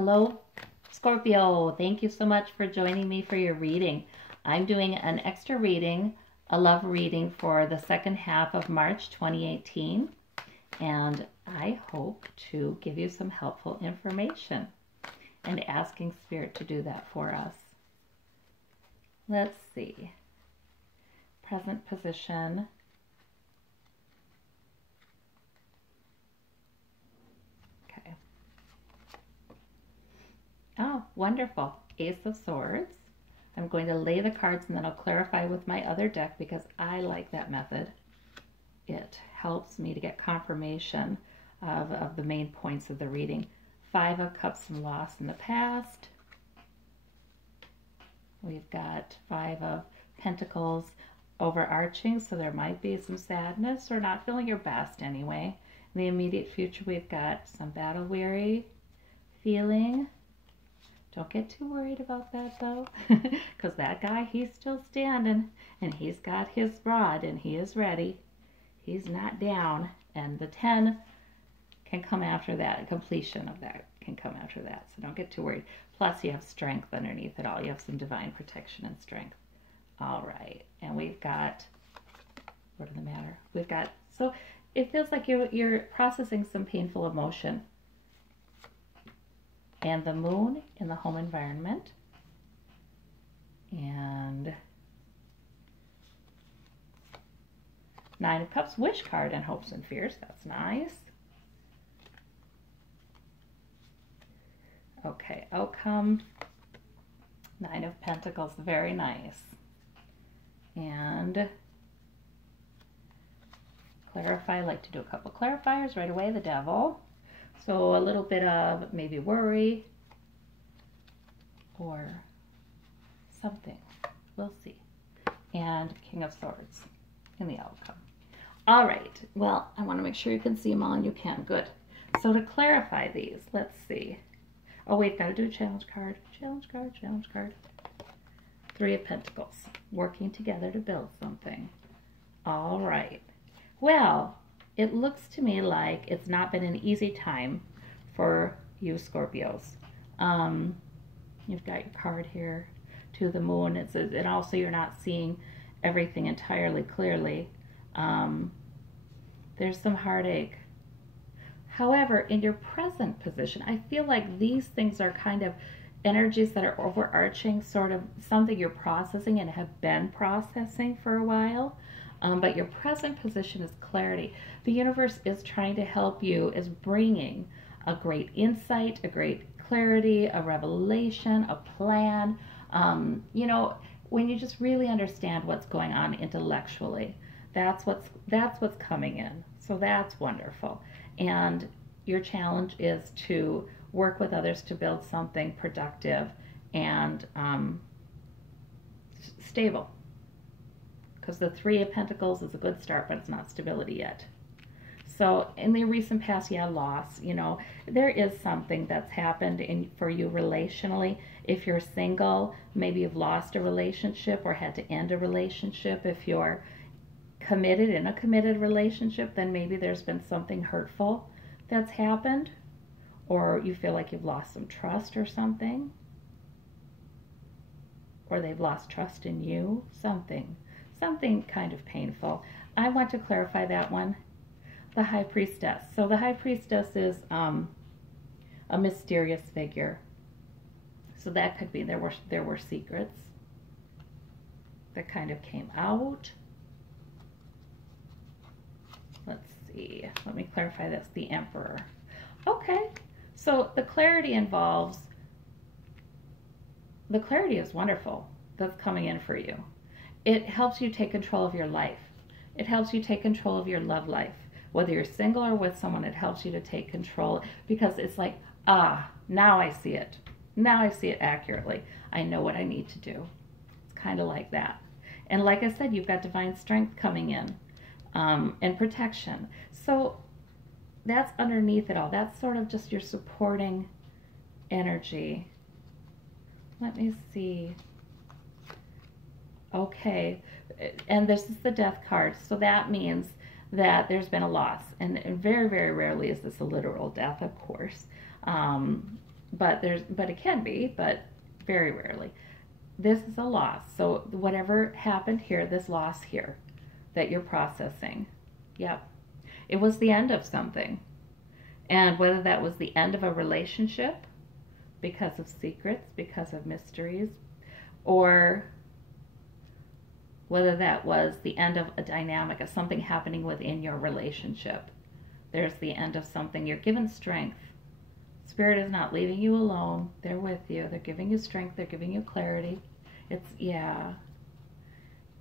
Hello, Scorpio. Thank you so much for joining me for your reading. I'm doing an extra reading, a love reading for the second half of March 2018, and I hope to give you some helpful information and asking Spirit to do that for us. Let's see. Present position. Okay. Oh, wonderful. Ace of Swords. I'm going to lay the cards and then I'll clarify with my other deck because I like that method. It helps me to get confirmation of the main points of the reading. Five of Cups and loss in the past. We've got Five of Pentacles overarching, so there might be some sadness or not feeling your best anyway. In the immediate future, we've got some battle-weary feeling. Don't get too worried about that though, because that guy, he's still standing and he's got his rod and he is ready. He's not down, and the 10 can come after that. Completion of that can come after that, so don't get too worried. Plus you have strength underneath it all. You have some divine protection and strength. All right, and we've got, what does it matter? We've got, so it feels like you're processing some painful emotion. And the moon in the home environment. And Nine of Cups, wish card, and hopes and fears. That's nice. Okay, outcome. Nine of Pentacles, very nice. And clarify, I like to do a couple clarifiers right away. The Devil. So a little bit of maybe worry or something. We'll see. And King of Swords in the outcome. All right. Well, I want to make sure you can see them all, and you can. Good. So to clarify these, let's see. Oh, we've got to do a challenge card. Challenge card, challenge card. Three of Pentacles. Working together to build something. All right. Well, it looks to me like it's not been an easy time for you Scorpios. You've got your card here to the moon. It says, and also you're not seeing everything entirely clearly. There's some heartache. However, in your present position, I feel like these things are kind of energies that are overarching, sort of something you're processing and have been processing for a while. But your present position is clarity. The universe is trying to help you, is bringing a great insight, a great clarity, a revelation, a plan. You know, when you just really understand what's going on intellectually, that's what's coming in. So that's wonderful. And your challenge is to work with others to build something productive and stable. Because the Three of Pentacles is a good start, but it's not stability yet. So in the recent past, yeah, loss, you know, there is something that's happened for you relationally. If you're single, maybe you've lost a relationship or had to end a relationship. If you're committed in a committed relationship, then maybe there's been something hurtful that's happened, or you feel like you've lost some trust or something, or they've lost trust in you, something kind of painful. I want to clarify that one. The High Priestess. So the High Priestess is a mysterious figure. So that could be there were secrets that kind of came out. Let's see. Let me clarify this. The Emperor. Okay. So the clarity involves, the clarity is wonderful that's coming in for you. It helps you take control of your life. It helps you take control of your love life. Whether you're single or with someone, it helps you to take control because it's like, ah, now I see it. Now I see it accurately. I know what I need to do. It's kind of like that. And like I said, you've got divine strength coming in and protection. So that's underneath it all. That's sort of just your supporting energy. Let me see. Okay, and this is the Death card, so that means that there's been a loss, and very, very rarely is this a literal death, of course. but it can be, but very rarely. This is a loss. So whatever happened here, this loss here that you're processing, yep, it was the end of something. And whether that was the end of a relationship because of secrets, because of mysteries, or whether that was the end of a dynamic, of something happening within your relationship. There's the end of something. You're given strength. Spirit is not leaving you alone. They're with you. They're giving you strength. They're giving you clarity. Yeah.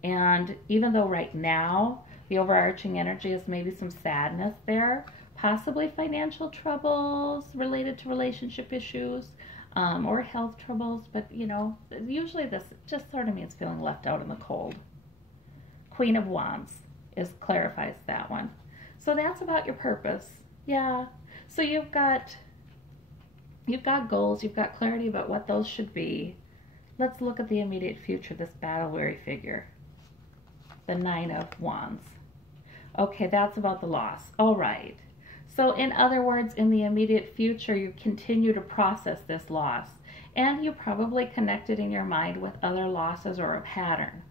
And even though right now the overarching energy is maybe some sadness there, possibly financial troubles related to relationship issues, or health troubles, but usually this just sort of means feeling left out in the cold. Queen of Wands clarifies that one. So that's about your purpose. Yeah. So you've got goals, you've got clarity about what those should be. Let's look at the immediate future, this battle-weary figure. The Nine of Wands. Okay, that's about the loss. All right. So in other words, in the immediate future, you continue to process this loss. And you probably connect it in your mind with other losses or a pattern.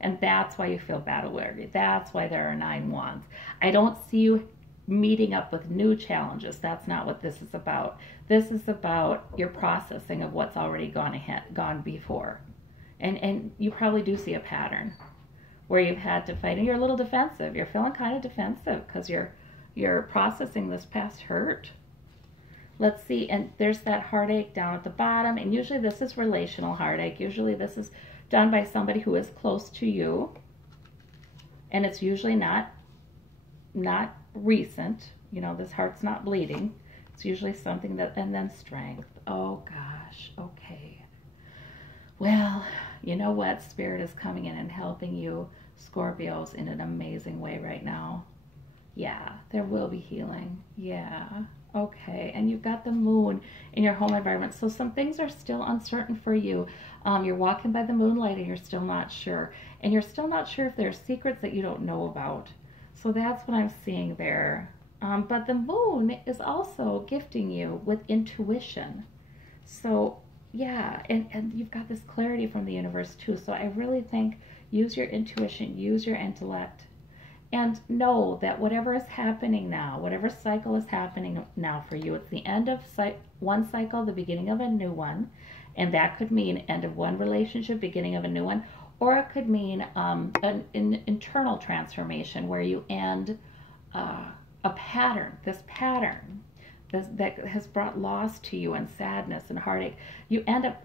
And that's why you feel battle-weary. That's why there are 9 wands. I don't see you meeting up with new challenges. That's not what this is about. This is about your processing of what's already gone before. And you probably do see a pattern where you've had to fight, and you're a little defensive. You're feeling kind of defensive because you're processing this past hurt. Let's see, and there's that heartache down at the bottom, and usually this is relational heartache. Usually this is done by somebody who is close to you, and it's usually not recent. This heart's not bleeding. It's usually something and then strength. Oh gosh, okay. Well, you know what? Spirit is coming in and helping you, Scorpios, in an amazing way right now. Yeah, there will be healing. Yeah, okay. And you've got the moon in your home environment. So some things are still uncertain for you. You're walking by the moonlight and you're still not sure. And you're still not sure if there's secrets that you don't know about. So that's what I'm seeing there. But the moon is also gifting you with intuition. So yeah, and you've got this clarity from the universe too. So I really think use your intuition, use your intellect, and know that whatever is happening now, whatever cycle is happening now for you, it's the end of one cycle, the beginning of a new one. And that could mean end of one relationship, beginning of a new one. Or it could mean an internal transformation where you end a pattern, this pattern that has brought loss to you and sadness and heartache. You end up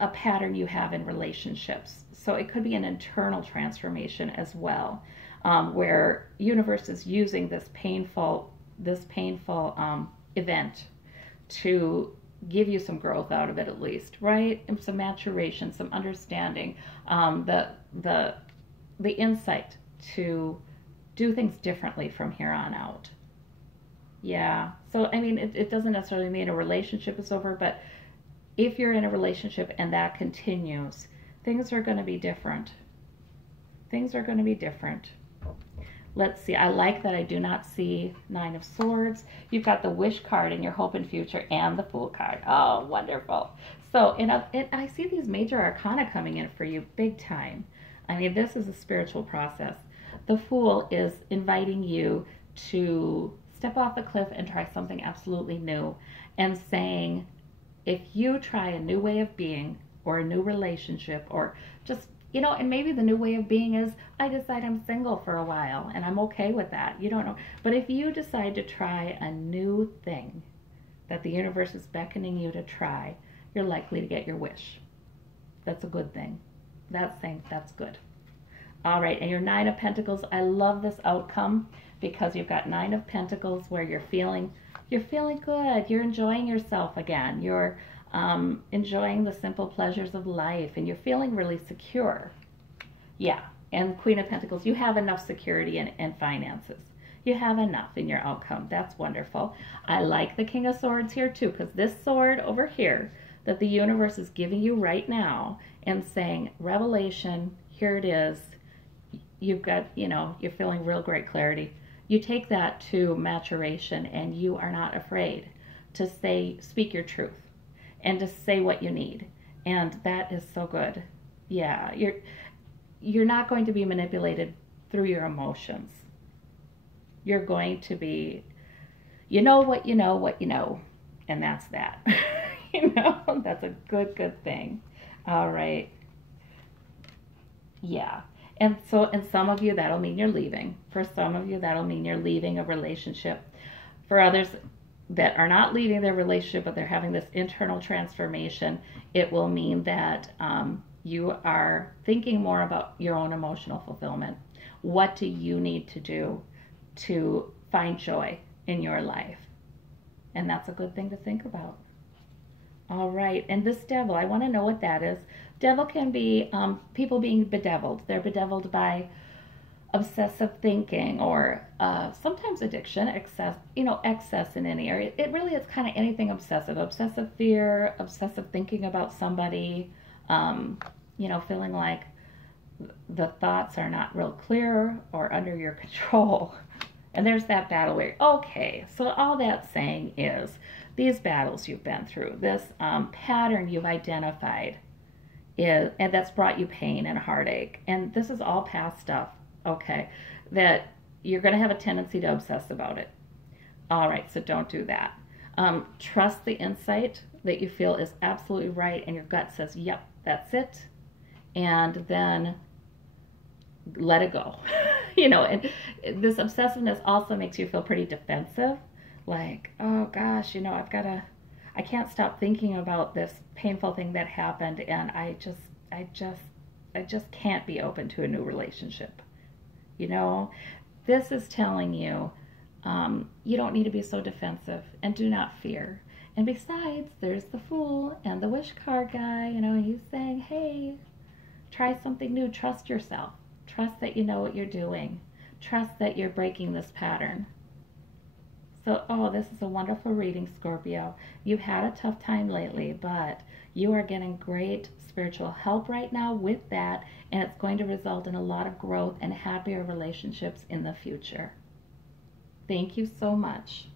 a pattern you have in relationships. So it could be an internal transformation as well, where universe is using this painful event to give you some growth out of it, at least, right? And some maturation, some understanding, the insight to do things differently from here on out. Yeah. So, I mean, it doesn't necessarily mean a relationship is over, but if you're in a relationship and that continues, things are going to be different. Things are going to be different. Let's see. I like that I do not see 9 of Swords. You've got the Wish card in your Hope and Future and the Fool card. Oh, wonderful. So, I see these major arcana coming in for you big time. I mean, this is a spiritual process. The Fool is inviting you to step off the cliff and try something absolutely new, and saying, if you try a new way of being or a new relationship, or just, and maybe the new way of being is, I decide I'm single for a while and I'm okay with that. You don't know. But if you decide to try a new thing that the universe is beckoning you to try, you're likely to get your wish. That's a good thing. That's saying that's good. All right, and your 9 of Pentacles, I love this outcome because you've got 9 of Pentacles where you're feeling good. You're enjoying yourself again. You're enjoying the simple pleasures of life, and you're feeling really secure. Yeah, and Queen of Pentacles, you have enough security and finances. You have enough in your outcome. That's wonderful. I like the King of Swords here too, because this sword over here that the universe is giving you right now and saying, revelation, here it is. You've got, you're feeling real great clarity. You take that to maturation and you are not afraid to speak your truth and to say what you need. And that is so good. Yeah, you're not going to be manipulated through your emotions. You're going to be, you know what you know, what you know, and that's that. That's a good thing. All right. Yeah. And so, in some of you, that'll mean you're leaving. For some of you, that'll mean you're leaving a relationship. For others that are not leaving their relationship, but they're having this internal transformation, it will mean that you are thinking more about your own emotional fulfillment. What do you need to do to find joy in your life? And that's a good thing to think about. All right, and this devil, I want to know what that is. Devil can be people being bedeviled. They're bedeviled by obsessive thinking or sometimes addiction, excess in any area. It really is kind of anything obsessive. Obsessive fear, obsessive thinking about somebody, feeling like the thoughts are not real clear or under your control. And there's that battle where, okay, so all that's saying is these battles you've been through, this pattern you've identified, and that's brought you pain and heartache. And this is all past stuff, okay, that you're going to have a tendency to obsess about it. All right, so don't do that. Trust the insight that you feel is absolutely right, and your gut says, yep, that's it. And then let it go. And this obsessiveness also makes you feel pretty defensive. Like, oh gosh, I can't stop thinking about this painful thing that happened, and I just can't be open to a new relationship. This is telling you, you don't need to be so defensive, and do not fear. And besides, there's the Fool and the Wish card guy, he's saying, hey, try something new, trust yourself. Trust that you know what you're doing. Trust that you're breaking this pattern. So, this is a wonderful reading, Scorpio. You've had a tough time lately, but you are getting great spiritual help right now with that, and it's going to result in a lot of growth and happier relationships in the future. Thank you so much.